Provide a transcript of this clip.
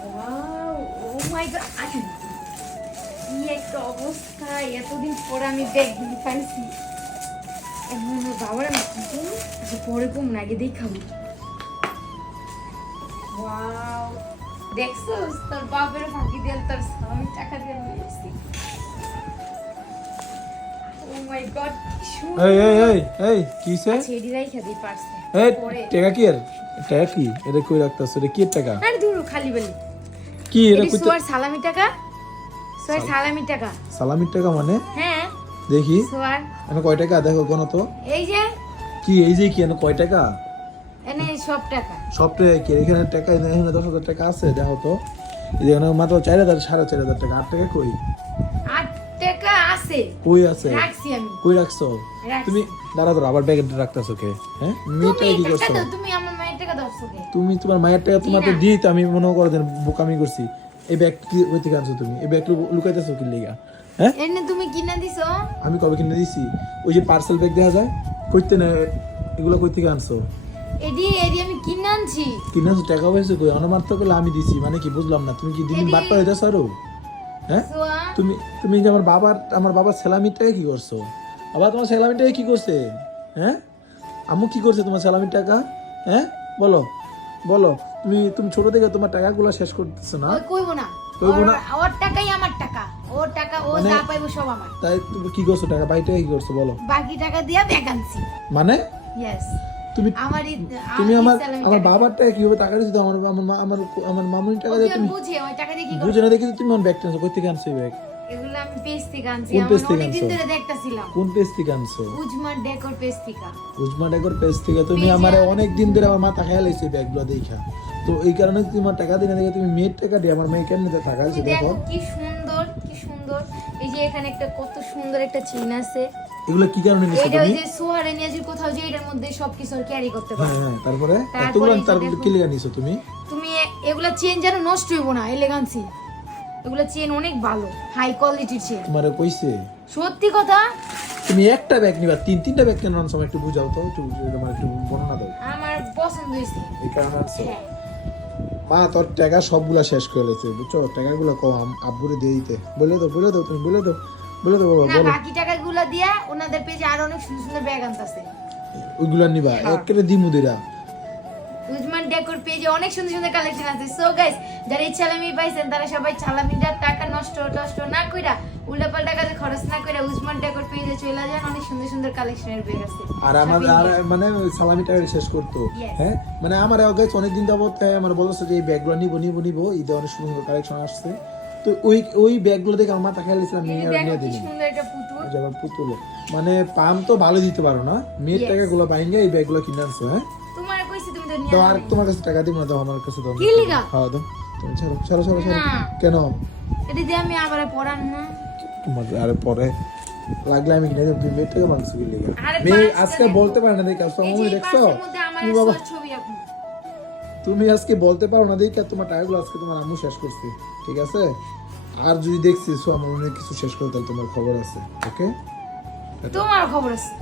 Wow! Oh my কি একটা অবস্থা এতদিন পরে আমি ব্যাগগুলি পাইছি এখন আমার বাবার আমি কি করব আচ্ছা পরে কম না আগে দেখাবো ওয়াও দেখছ তোর বাপের ফাঁকি দিয়ে তোর স্বামী টাকা দিয়ে ও এই এই এই এই কিসে এই টাকা কি আর টাকা কি? এটা কই রাখতাছ? এটা কি টাকা? আরে দূর খালি বলি। কি এটা এটি সোয়ার সালামি টাকা? সোয়ার সালামি টাকা। সালামির টাকা মানে? হ্যাঁ। দেখি। সোয়ার এনে কয় টাকা? দেখো কোন তো। এই যে কি এই যে কি? এনে কয় টাকা? এনে সব টাকা। সব টাকা কি? এখানে টাকা এখানে দশ হাজার টাকা আছে দেখো তো। এই যে এখানে মাত্র চার হাজার সাড়ে চার হাজার টাকা। আট টাকা কই? আট টাকা আছে। কই আছে? রাখছি আমি। কই রাখছো? তুমি দাঁড়া ধরো আবার ব্যাগে রাখতেছো কে? হ্যাঁ? মেয়েটা কি করছ? তুমি আমার টাকা দাও তুমি তোমার মায়ের টাকা তোমাকে। দিই তো আমি মনে করে দেন বোকামি করছি। এই ব্যাগ কি ওই থেকে আনছো তুমি? এই ব্যাগ লুকাইতেছো কি লিগা? হ্যাঁ? এনে তুমি কিনা দিছো? আমি কবে কিনে দিছি? ওই যে পার্সেল ব্যাগ দেখা যায়? কইতে না এগুলো কই থেকে আনছো? এডি এডি আমি কিনে আনছি। কিনে আনছো টাকা পয়সা কই? অনামার তো করলে আমি দিছি মানে কি বুঝলাম না। তুমি কি দিন বাদ পাই যাচ্ছ আরও? হ্যাঁ? তুমি তুমি যে আমার বাবার আমার বাবার সেলামির টাকা কি করছ? বাবা তোমার সেলামির টাকা কি করছে? হ্যাঁ? আম্মু কি করছে তোমার সেলামির টাকা? হ্যাঁ? বলো বলো তুমি তুমি ছোট থেকে তোমার টাকাগুলো শেষ করতেছো না? কইবো না। কইবো না? ওর- টাকাই আমার টাকা। ওর টাকা ও মানে- যা পাইবো সব আমার। তাই তুমি কি করছ টাকা? বাই টাকা কি করছ বলো। বাকি টাকা দিয়া মানে? ইয়েস তুমি আমার তুমি আমার আমার বাবার টাকা কীভাবে টাকা দিচ্ছ আমার আমার আমার মামুনির টাকা দিয়ে তুমি বুঝে ওই টাকা দিয়ে কি বুঝে না দেখি তুমি আমার ব্যাগ টেনছো কই থেকে আনছো এই ব্যাগ? এগুলো আমি পেজ থেকে আনছি কোন আমার থেকে আনছো? ধরে দেখতাছিলাম। কোন পেজ থেকে আনছো উজমার ডেকোর পেজ থেকে উজমা ডেকর পেজ থেকে তুমি Page এ আমার আমি- অনেক দিন ধরে আমার মাথা খেয়াল হয়েছে ব্যাগগুলো দেখা তো এই কারণে তোমার টাকা দিনে দেখে তুমি মেয়ের টাকা দিয়ে আমার মেয়ে কেন টাকা আছে দেখো। দেখো কি সুন্দর কি সুন্দর। এই যে এখানে একটা কত সুন্দর একটা চেইন আছে। এগুলো কি কারণে নিছো এটা ওই যে সোহারে নিয়ে যে কোথাও যে এটার মধ্যে সবকিছু ক্যারি করতে পারো। হ্যাঁ হ্যাঁ তারপরে? তারপরে এতগুলো তারপরে কি লেগে নিছো তুমি? তুমি এগুলা চেন যেন নষ্ট হইব না এলিগান্সি এগুলা চেন অনেক ভালো হাই কোয়ালিটির চেন। তোমারে কইছে? সত্যি কথা? তুমি একটা ব্যাগ নিবা তিন তিনটা ব্যাগ কেন আনছো? একটু বুঝাও তো একটু তোমার একটু বর্ণনা দাও। আমার পছন্দ হয়েছে। এই কারণে আনছো? হ্যাঁ। মা তোর টাকা সবগুলা শেষ করে লেছে বুঝছ? টাকাগুলো কম আব্বুরে দিয়ে দিতে। বলে দাও বলে দাও তুমি বলে দাও বলে দাও বাবা বলো। বাকি টাকাগুলো দিয়া ওনাদের পেজে আরও অনেক সুন্দর সুন্দর ব্যাগ আনতাছে। ওইগুলা নিবা হ্যাঁ। একেবারে দিমু দিরা। উজমান ডেকোর পেজে অনেক সুন্দর সুন্দর কালেকশন আছে। সো গাইস যারা এই চালামি পাইছেন তারা সবাই চালামিটার টাকা নষ্ট নষ্ট না কইরা উল্টাপাল্টা কাজে খরচ না কইরা উজমান ডেকোর পেজে চলে যান অনেক সুন্দর সুন্দর কালেকশনের ব্যাগ আছে। আর আমার আর মানে ওই সালামি টাকা শেষ করতো। হ্যাঁ? মানে আমার গাইছে অনেকদিন যাবত আমার বলছে যে এই ব্যাগগুলো নিবো নিবো নিবো ঈদে অনেক সুন্দর কালেকশন আসছে। তো ওই ওই ব্যাগগুলো দেখে আমার মাথা এই নিয়ে দেখো নিয়ে দিলাম সুন্দর একটা পুতুল। মানে পাম তো ভালো দিতে পারো না। মেয়ের Yes. টাকাগুলো বাইঙ্গে এই ব্যাগগুলো কিনে আনছো হ্যাঁ? কইছি তুমি তো নিয়ে তো আর তোমার কাছে টাকা দিব না দাও আমার কাছে দাও। কি লিগা? হ্যাঁ দাও। তুমি ছাড়ো ছাড়ো ছাড়ো ছাড়ো। কেন? এটা দিয়ে আমি আবার পড়ান না। তোমার আরে পরে। লাগলে আমি কিনে দেবো টাকা মাংস আরে মেয়ে পাঁচটা আজকে বলতে পারে না দেখে দেখছ? তুমি বাবা ছবি তুমি আজকে বলতে পারো না দেখে তোমার টাকাগুলো আজকে তোমার আম্মু শেষ করছে ঠিক আছে? আর যদি দেখছি সো আমার অনেক কিছু শেষ করে তাহলে তোমার খবর আছে ওকে? তোমার খবর আছে।